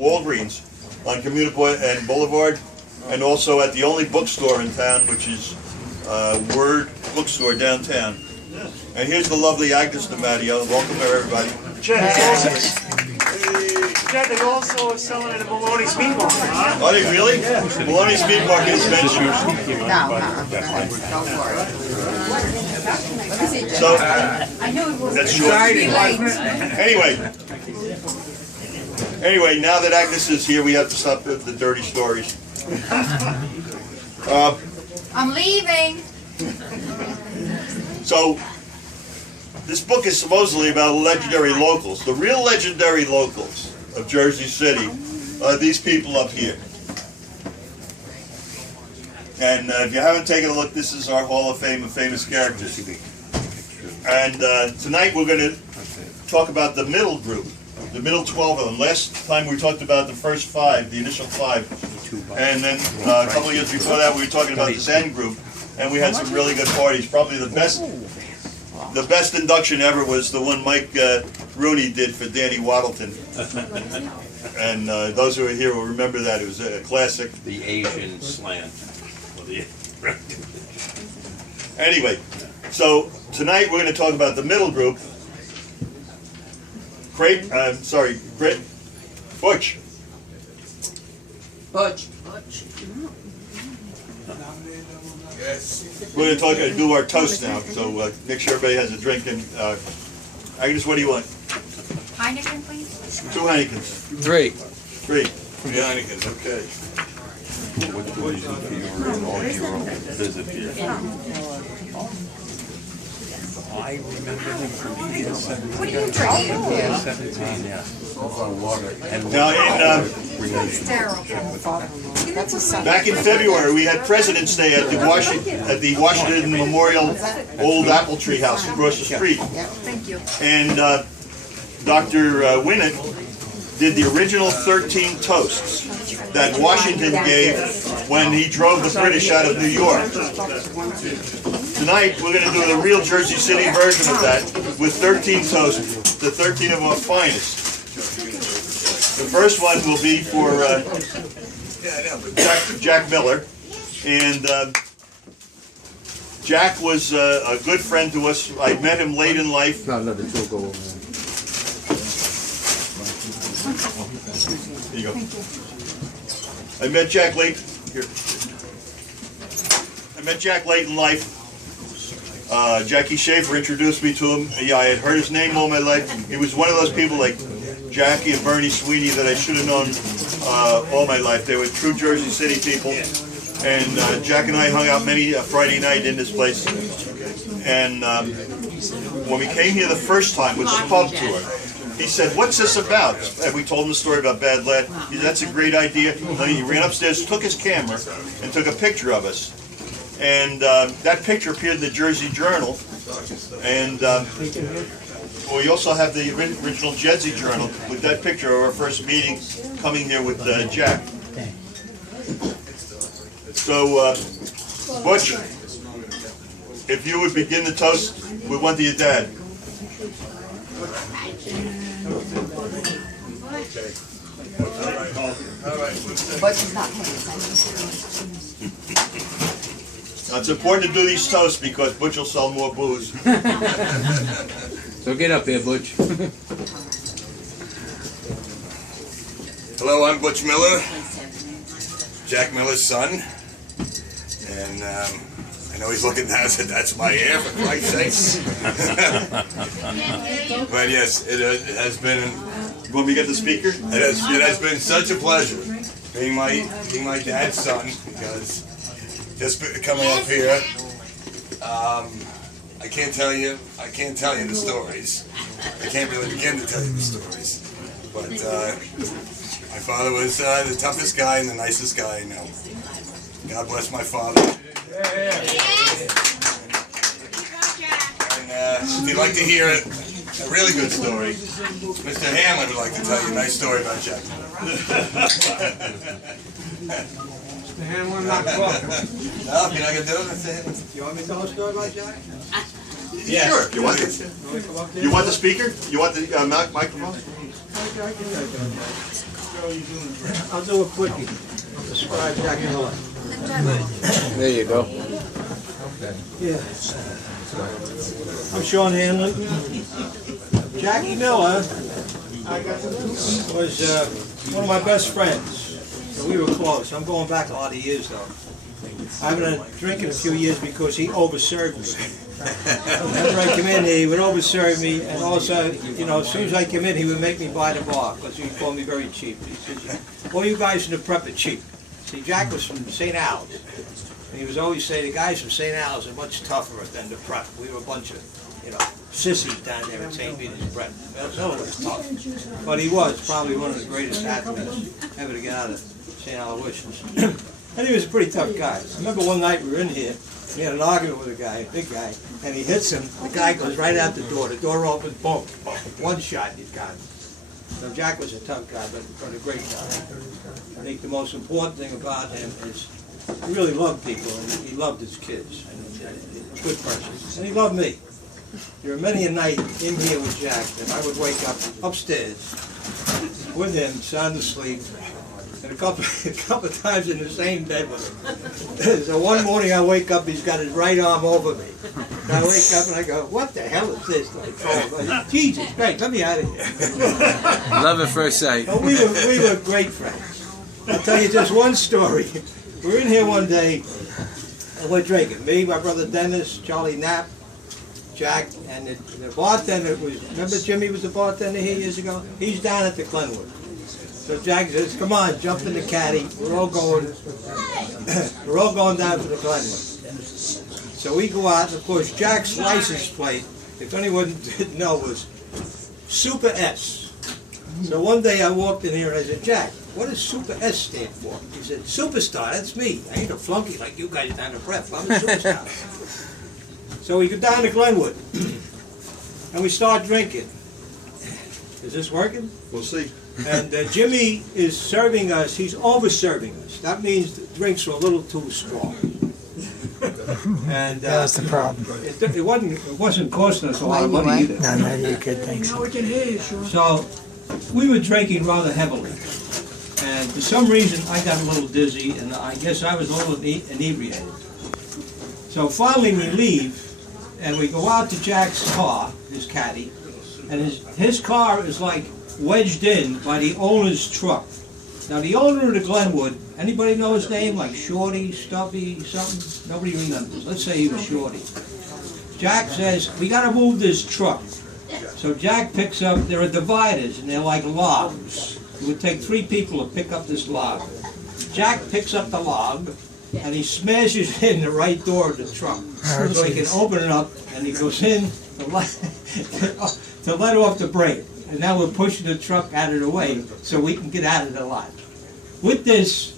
Walgreens on Community and Boulevard, and also at the only bookstore in town, which is Word Bookstore downtown. And here's the lovely Agnes Dimatteo. Welcome there, everybody. Jed, they also are selling it at Maloney's Meat Market. Are they really? Yeah. Maloney's Meat Market is mentioned. So, that's short. Anyway, now that Agnes is here, we have to stop the dirty stories. I'm leaving. So, this book is supposedly about legendary locals. The real legendary locals of Jersey City are these people up here. And if you haven't taken a look, this is our Hall of Fame of famous characters. And tonight we're going to talk about the middle group, the middle 12 of them. Last time we talked about the first 5, the initial 5. And then a couple of years before that we were talking about the Zen group. And we had some really good parties. Probably the best induction ever was the one Mike Rooney did for Danny Waddleton. And those who are here will remember that. It was a classic. The Asian slant. Anyway, so tonight we're going to talk about the middle group. Butch. Yes. We're going to do our toast now, so make sure everybody has a drink. And Agnes, what do you want? Heineken, please. 2 Heinekens. 3. 3. 3 Heinekens, okay. Which reason for your inaugural visit here? I remember him from What are you drinking? 17, yeah. Now, It's terrible. back in February, we had President's Day at the Washington Memorial Old Apple Tree House across the street. Thank you. And Dr. Winnett did the original 13 toasts that Washington gave when he drove the British out of New York. Tonight, we're going to do the real Jersey City version of that with 13 toasts, the 13 of our finest. The first one will be for Jack Miller. And Jack was a good friend to us. I met him late in life. No, the 2 will go over. There you go. I met Jack late in life. Jackie Schaefer introduced me to him. Yeah, I had heard his name all my life. He was one of those people like Jackie and Bernie Sweeney that I should have known all my life. They were true Jersey City people. And Jack and I hung out many Friday night in this place. And when we came here the first time with the pub tour, he said, "What's this about?" And we told him the story about Bad Lad. He said, "That's a great idea." And he ran upstairs, took his camera, and took a picture of us. And that picture appeared in the Jersey Journal. And we also have the original Jedsey Journal with that picture of our first meeting coming here with Jack. So, Butch, if you would begin the toast with one to your dad. Now, it's important to do these toasts because Butch will sell more booze. So get up here, Butch. Hello, I'm Butch Miller, Jack Miller's son. And I know he's looking down and said, "That's my heir, for Christ's sakes." But yes, it has been... You want me to get the speaker? It has been such a pleasure being my dad's son, because just coming up here, I can't tell you the stories. I can't really begin to tell you the stories. But my father was the toughest guy and the nicest guy I know. God bless my father. And if you'd like to hear a really good story, Mr. Hanlon would like to tell you a nice story about Jack. The Hanlon not welcome. No, you're not going to do it? You want me to tell a story about Jack? Yeah. Sure. You want it? You want the speaker? You want the microphone? I'll do a quickie. I'll describe Jack Hanlon. There you go. Yeah. I'm Sean Hanlon. Jackie Miller was one of my best friends. So we were close. I'm going back a lot of years though. I've been drinking a few years because he overserved me. Whenever I come in, he would overserve me, and also, you know, as soon as I come in, he would make me buy the bar because he called me very cheap. He said, "All you guys in the prep are cheap." See, Jack was from St. Al's, and he was always saying the guys from St. Al's are much tougher than the prep. We were a bunch of, you know, sissies down there in St. Peter's prep. No one was tough, but he was probably one of the greatest athletes ever to get out of St. Aloysius. And he was a pretty tough guy. I remember one night we were in here. He had an argument with a guy, a big guy, and he hits him. The guy goes right out the door. The door opens, boom, one shot, he's gone. So Jack was a tough guy, but a great guy. I think the most important thing about him is he really loved people, and he loved his kids, and a good person. And he loved me. There were many a night in here with Jack that I would wake up upstairs with him, sound asleep, and a couple of times in the same bed with him. So one morning I wake up, he's got his right arm over me. And I wake up and I go, "What the hell is this?" Like, oh, Jesus Christ, let me out of here. Love at first sight. But we were great friends. I'll tell you just one story. We're in here one day and we're drinking. Me, my brother Dennis, Charlie Knapp, Jack, and the bartender was, remember Jimmy was the bartender here years ago? He's down at the Glenwood. So Jack says, "Come on, jump in the caddy. We're all going down to the Glenwood." So we go out, and of course Jack's license plate, if anyone didn't know, was Super S. So one day I walked in here and I said, "Jack, what does Super S stand for?" He said, "Superstar, that's me. I ain't a flunky like you guys down the prep. I'm a superstar." So we go down to Glenwood and we start drinking. Is this working? We'll see. And Jimmy is serving us, he's over-serving us. That means the drinks are a little too strong. And That's the problem. it wasn't costing us a lot of money either. No, no, you could think so. So we were drinking rather heavily. And for some reason I got a little dizzy, and I guess I was a little inebriated. So finally we leave, and we go out to Jack's car, his caddy, and his car is like wedged in by the owner's truck. Now the owner of the Glenwood, anybody know his name? Like Shorty, Stuffy, something? Nobody remembers. Let's say he was Shorty. Jack says, "We gotta move this truck." So Jack picks up, there are dividers and they're like logs. It would take 3 people to pick up this log. Jack picks up the log and he smashes in the right door of the truck. So he can open it up and he goes in to let off the brake. And now we're pushing the truck out of the way so we can get out of the lot. With this,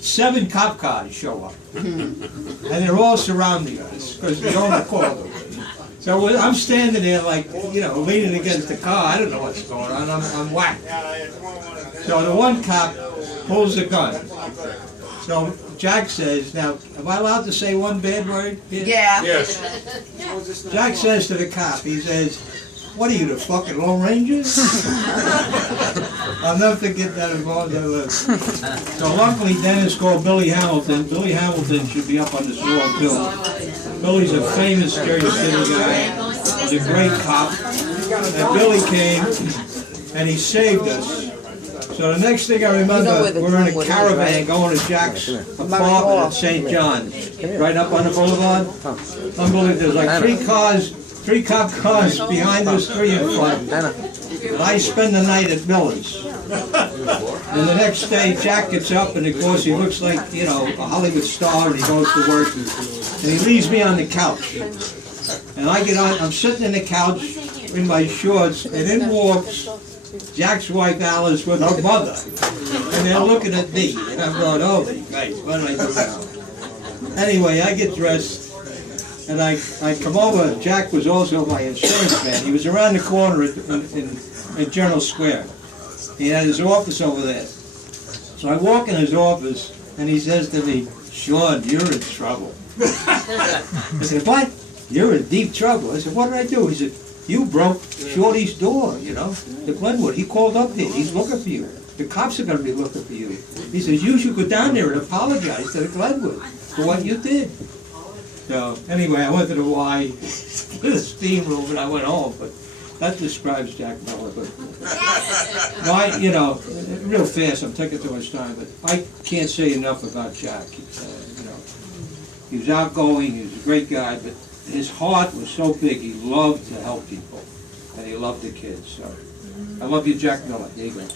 7 cop cars show up. And they're all surrounding us because the owner called them. So I'm standing there like, you know, leaning against the car. I don't know what's going on. I'm whacked. So the one cop pulls the gun. So Jack says, "Now, am I allowed to say one bad word here?" Yeah. Yes. Jack says to the cop, he says, "What are you, the fucking Lone Rangers?" I'll never forget that as long as I live. So luckily Dennis called Billy Hamilton. Billy Hamilton should be up on this wall too. Billy's a famous Jersey City guy. He's a great cop. And Billy came and he saved us. So the next thing I remember, we're in a caravan going to Jack's apartment at St. John's, right up on the boulevard. Unbelievable. There's like 3 cop cars behind us, 3 in front. And I spend the night at Miller's. And the next day, Jack gets up, and of course he looks like, you know, a Hollywood star, and he goes to work. And he leaves me on the couch. And I get on, I'm sitting in the couch in my shorts, and in walks Jack's wife Alice with her mother. And they're looking at me, and I'm going, "Holy Christ, what did I do now?" Anyway, I get dressed. And I come over. Jack was also my insurance man. He was around the corner in General Square. He had his office over there. So I walk in his office, and he says to me, "Sean, you're in trouble." I said, "What? You're in deep trouble." I said, "What did I do?" He said, "You broke Shorty's door, you know, the Glenwood. He called up here. He's looking for you." The cops are gonna be looking for you. He says, you should go down there and apologize to the Glenwood for what you did. So, anyway, I went to the Y, to the steam room, and I went home, but that describes Jack Miller. But, why, you know, real fast, I'm taking too much time, but I can't say enough about Jack. You know, he was outgoing, he was a great guy, but his heart was so big, he loved to help people, and he loved the kids. So, I love you, Jack Miller. There you go.